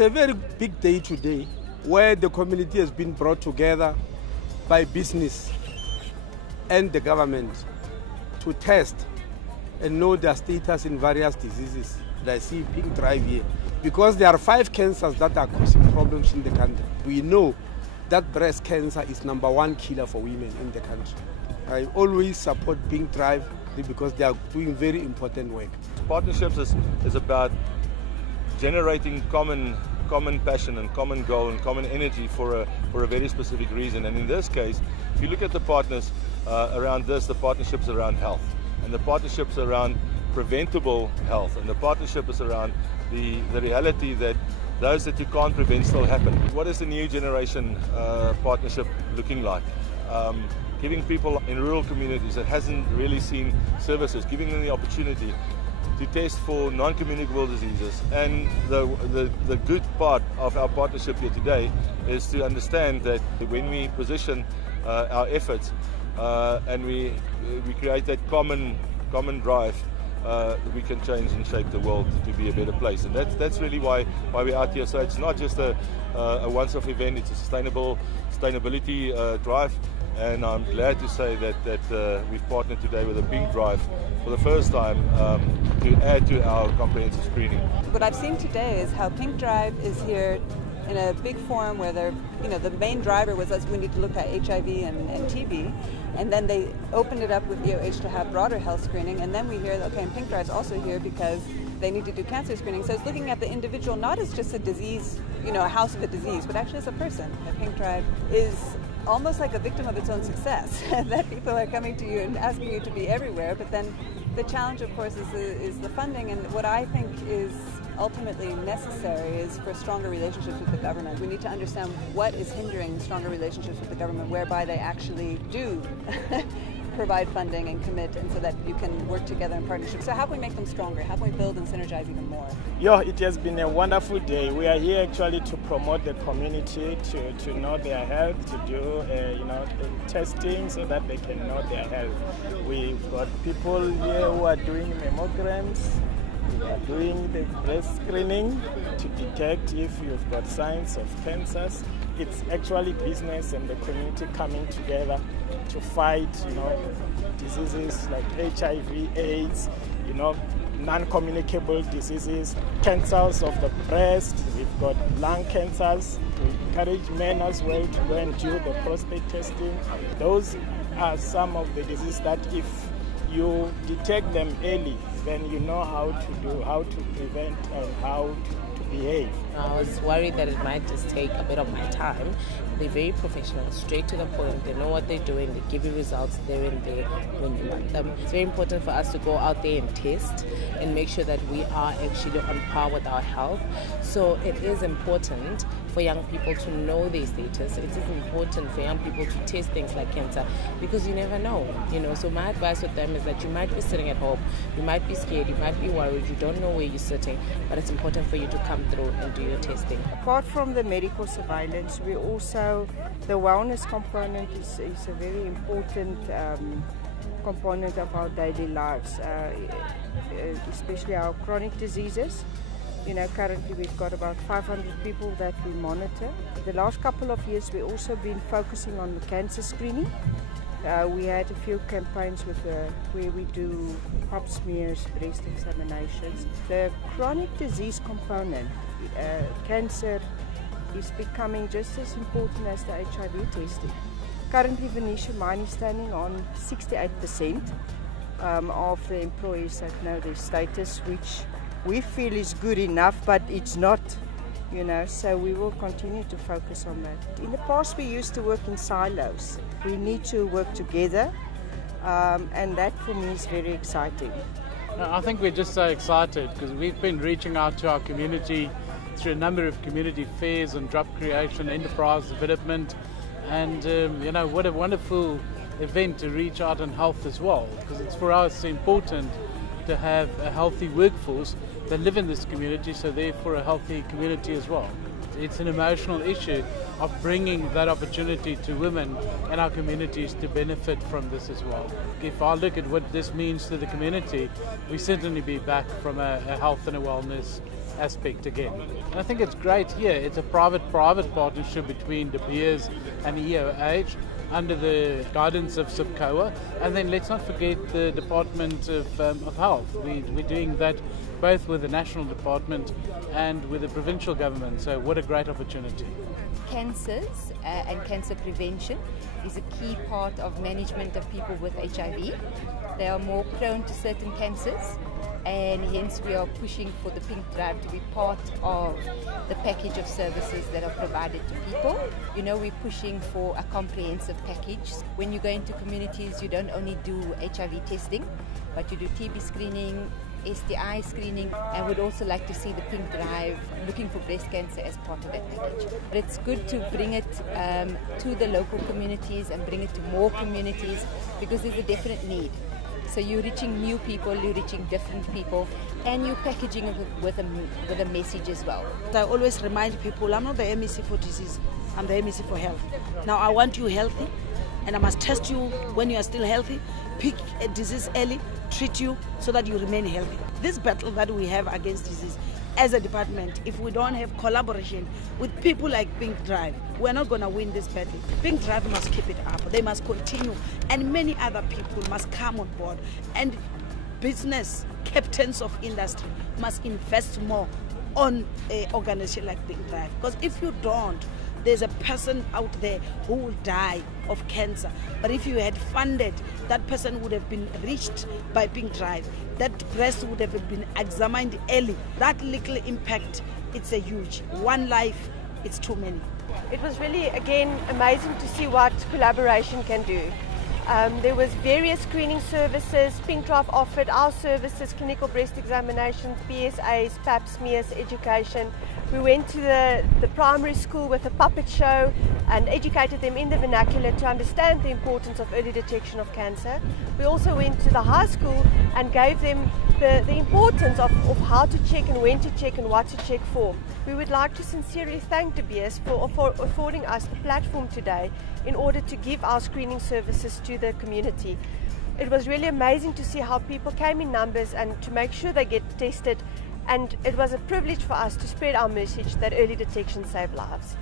It's a very big day today where the community has been brought together by business and the government to test and know their status in various diseases. I see PinkDrive here because there are 5 cancers that are causing problems in the country. We know that breast cancer is #1 killer for women in the country. I always support PinkDrive because they are doing very important work. Partnerships is about generating common passion and common goal and common energy for a very specific reason. And in this case, if you look at the partners around this, the partnerships around health, and the partnerships around preventable health, and the partnership is around the reality that those that you can't prevent still happen. What is the new generation partnership looking like? Giving people in rural communities that hasn't really seen services, giving them the opportunity to test for non-communicable diseases. And the good part of our partnership here today is to understand that when we position our efforts and we create that common drive, we can change and shape the world to be a better place. And that's really why we're out here. So it's not just a once-off event, it's a sustainability drive. And I'm glad to say that we've partnered today with a PinkDrive for the first time to add to our comprehensive screening. What I've seen today is how PinkDrive is here in a big forum where the main driver was us. We need to look at HIV and TB, and then they opened it up with EOH to have broader health screening, and then we hear, okay, and PinkDrive's also here because they need to do cancer screening. So it's looking at the individual not as just a disease, a house of a disease, but actually as a person. PinkDrive is almost like a victim of its own success, that people are coming to you and asking you to be everywhere. But then the challenge, of course, is the funding. And what I think is ultimately necessary is for stronger relationships with the government. We need to understand what is hindering stronger relationships with the government, whereby they actually do provide funding and commit, and so that you can work together in partnership. So how can we make them stronger? How can we build and synergize even more? Yeah, it has been a wonderful day. We are here actually to promote the community, to know their health, to do testing so that they can know their health. We've got people here who are doing mammograms, we are doing the breast screening to detect if you've got signs of cancers. It's actually business and the community coming together to fight, diseases like HIV, AIDS, non-communicable diseases, cancers of the breast. We've got lung cancers. We encourage men as well to go and do the prostate testing. Those are some of the diseases that if you detect them early, then you know how to prevent and how to behave. I was worried that it might just take a bit of my time. They're very professional, straight to the point. They know what they're doing. They give you results there and there when you want them. It's very important for us to go out there and test and make sure that we are actually on par with our health. So it is important for young people to know their status. It is important for young people to test things like cancer because you never know. So my advice with them is that you might be sitting at home, you might be scared, you might be worried, you don't know where you're sitting, but it's important for you to come through and do your testing. Apart from the medical surveillance, we also, the wellness component is a very important component of our daily lives, especially our chronic diseases. Currently we've got about 500 people that we monitor. The last couple of years we've also been focusing on the cancer screening. We had a few campaigns where we do pap smears, breast examinations. The chronic disease component, cancer, is becoming just as important as the HIV testing. Currently Venetia Mine is standing on 68% of the employees that know their status, which we feel is good enough, but it's not, so we will continue to focus on that. In the past we used to work in silos. We need to work together, and that for me is very exciting. I think we're just so excited because we've been reaching out to our community through a number of community fairs on job creation, enterprise development, and what a wonderful event to reach out on health as well, because it's for us important to have a healthy workforce that live in this community, so therefore a healthy community as well. It's an emotional issue of bringing that opportunity to women in our communities to benefit from this as well. If I look at what this means to the community, we certainly be back from a health and a wellness aspect again. And I think it's great here. It's a private partnership between De Beers and EOH under the guidance of SIPCOA. And then let's not forget the Department of Health. We're doing that both with the national department and with the provincial government. So what a great opportunity. Cancers and cancer prevention is a key part of management of people with HIV. They are more prone to certain cancers, and hence we are pushing for the PinkDrive to be part of the package of services that are provided to people. You know, we're pushing for a comprehensive package. When you go into communities, you don't only do HIV testing, but you do TB screening, STI screening, and would also like to see the PinkDrive looking for breast cancer as part of that package. But it's good to bring it to the local communities and bring it to more communities, because there's a definite need. So you're reaching new people, you're reaching different people, and you're packaging it with a message as well. I always remind people, I'm not the MEC for disease, I'm the MEC for health. Now I want you healthy, and I must test you when you are still healthy, pick a disease early, treat you so that you remain healthy. This battle that we have against disease, as a department, if we don't have collaboration with people like PinkDrive, we're not going to win this battle. PinkDrive must keep it up. They must continue, and many other people must come on board. And business captains of industry must invest more on an organization like PinkDrive. Because if you don't, there's a person out there who will die of cancer. But if you had funded, that person would have been reached by PinkDrive. That breast would have been examined early. That little impact, it's a huge. One life, it's too many. It was really, again, amazing to see what collaboration can do. There was various screening services. PinkDrive offered our services, clinical breast examinations, PSAs, pap smears, education. We went to the primary school with a puppet show and educated them in the vernacular to understand the importance of early detection of cancer. We also went to the high school and gave them the importance of how to check and when to check and what to check for. We would like to sincerely thank De Beers for affording us the platform today in order to give our screening services to the community. It was really amazing to see how people came in numbers and to make sure they get tested, and it was a privilege for us to spread our message that early detection saves lives.